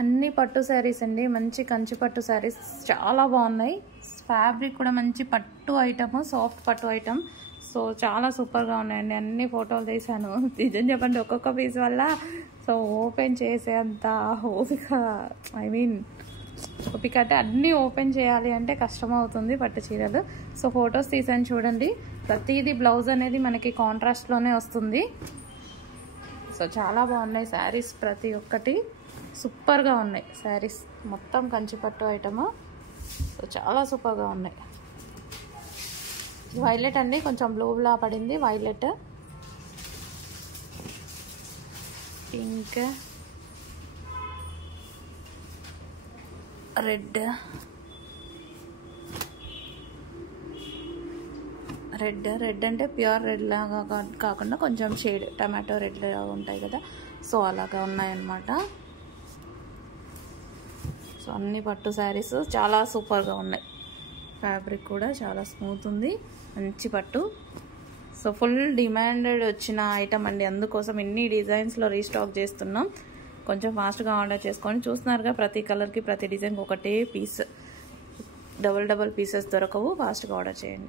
అన్ని పట్టు శారీస్ అండి, మంచి కంచి పట్టు శారీస్ చాలా బాగున్నాయి. ఫ్యాబ్రిక్ కూడా మంచి పట్టు ఐటమ్, సాఫ్ట్ పట్టు ఐటమ్. సో చాలా సూపర్గా ఉన్నాయండి. అన్ని ఫోటోలు తీసాను. నిజం చెప్పండి, ఒక్కొక్క పీస్ వల్ల సో ఓపెన్ చేసేంత ఓపిక, ఓపిక అంటే అన్నీ ఓపెన్ చేయాలి అంటే కష్టం అవుతుంది పట్టు చీరలు. సో ఫొటోస్ తీసాను చూడండి. ప్రతిదీ బ్లౌజ్ అనేది మనకి కాంట్రాస్ట్లోనే వస్తుంది. సో చాలా బాగున్నాయి శారీస్, ప్రతి ఒక్కటి సూపర్గా ఉన్నాయి. శారీస్ మొత్తం కంచిపట్టు ఐటమ్. సో చాలా సూపర్గా ఉన్నాయి. వైలెట్ అండి, కొంచెం బ్లూలా పడింది. వైలెట్, పింక్, రెడ్, రెడ్ అంటే ప్యూర్ రెడ్ లాగా కాకుండా కొంచెం షేడ్ టమాటో రెడ్ లాగా ఉంటాయి కదా, సో అలాగా ఉన్నాయన్నమాట. సో అన్ని పట్టు శారీస్ చాలా సూపర్గా ఉన్నాయి. ఫ్యాబ్రిక్ కూడా చాలా స్మూత్ ఉంది, మంచి పట్టు. సో ఫుల్ డిమాండెడ్ వచ్చిన ఐటమ్ అండి, అందుకోసం ఇన్ని డిజైన్స్లో రీస్టాక్ చేస్తున్నాం. కొంచెం ఫాస్ట్గా ఆర్డర్ చేసుకొని. చూస్తున్నారుగా ప్రతి కలర్కి ప్రతి డిజైన్కి ఒకటే పీస్, డబల్ పీసెస్ దొరకవు. ఫాస్ట్గా ఆర్డర్ చేయండి.